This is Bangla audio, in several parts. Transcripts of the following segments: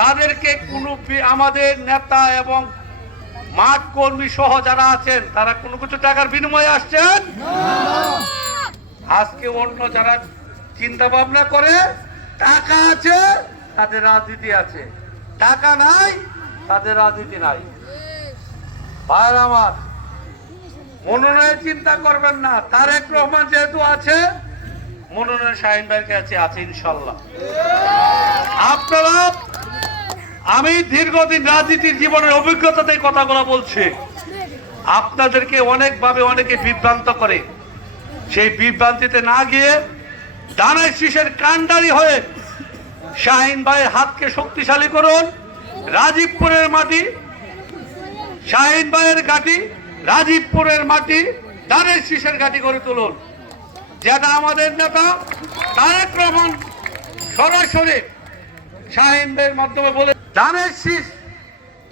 তাদেরকে আমাদের নেতা এবং মাঠ কর্মী সহ যারা আছেন তারা কোনো কিছু টাকার বিনিময়ে আসছেন। আজকে অন্য যারা চিন্তা ভাবনা করে টাকা আছে তাদের রাজনীতি আছে, টাকা নাই তাদের রাজনীতি নাই। ভাইরা আমার, মনোনয়ন চিন্তা করবেন না, তারেক রহমান যেহেতু আছে মনোনয়ন শাহীন ভাইয়ের কাছে আছে ইনশাল্লাহ। আপনারা, আমি দীর্ঘদিন রাজনীতির জীবনের অভিজ্ঞতাতে কথাগুলো বলছি, আপনাদেরকে অনেকভাবে অনেকে বিভ্রান্ত করে, সেই বিভ্রান্তিতে না গিয়ে ডানায় শীষের কাণ্ডারি হয়ে শাহীন ভাইয়ের হাতকে শক্তিশালী করুন। রাজীবপুরের মাটি শাহীন ভাইয়ের ঘাঁটি, রাজীবপুরের মাটি ডানায় শীষের ঘাঁটি করে তুলুন, যেটা আমাদের নেতা তারেক রহমান সরাসরি শাহীন ভাইয়ের মাধ্যমে বলে ডানায় শীষ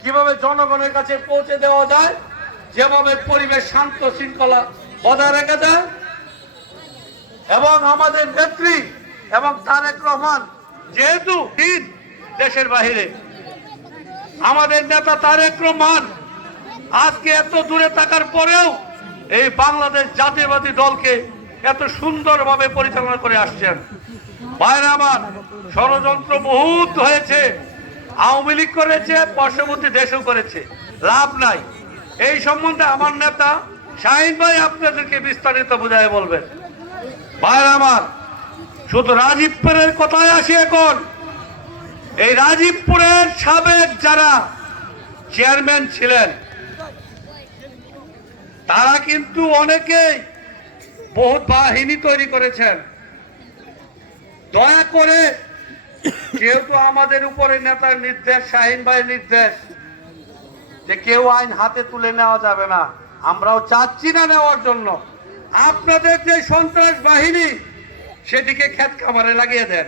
কিভাবে জনগণের কাছে পৌঁছে দেওয়া যায়, যেভাবে পরিবেশ শান্ত শৃঙ্খলা বজায় রাখা যায়। এবং আমাদের নেত্রী এবং তারেক রহমান যেহেতু দেশের বাহিরে, আমাদের নেতা তারেক রহমান আজকে এত দূরে থাকার পরেও এই বাংলাদেশ জাতীয়বাদী দলকে এত সুন্দরভাবে পরিচালনা করে আসছেন। ভাইরা আমার, ষড়যন্ত্র বহুত হয়েছে, আওয়ামী লীগ করেছে, পার্শ্ববর্তী দেশও করেছে, লাভ নাই। এই সম্বন্ধে আমার নেতা শাহীন ভাই আপনাদেরকে বিস্তারিত বুঝায় বলবেন। ভাইরা আমার, শুধু রাজীবপুরের কথায় আসি। এখন এই রাজীবপুরের সাবেক যারা চেয়ারম্যান ছিলেন তারা কিন্তু অনেকেই বহুত বাহিনী তৈরি করেছেন। দয়া করে, যেহেতু আমাদের উপরে নেতার নির্দেশ, শাহীন ভাইয়ের নির্দেশ যে কেউ আইন হাতে তুলে নেওয়া যাবে না, আমরাও চাচ্ছি না নেওয়ার জন্য, আপনাদের যে সন্ত্রাস বাহিনী সেটিকে ক্ষেত খামারে লাগিয়ে দেন।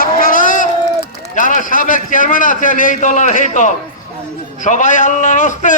আপনারা যারা সাবেক চেয়ারম্যান আছেন এই দল আর এই দল, সবাই আল্লাহর হস্তে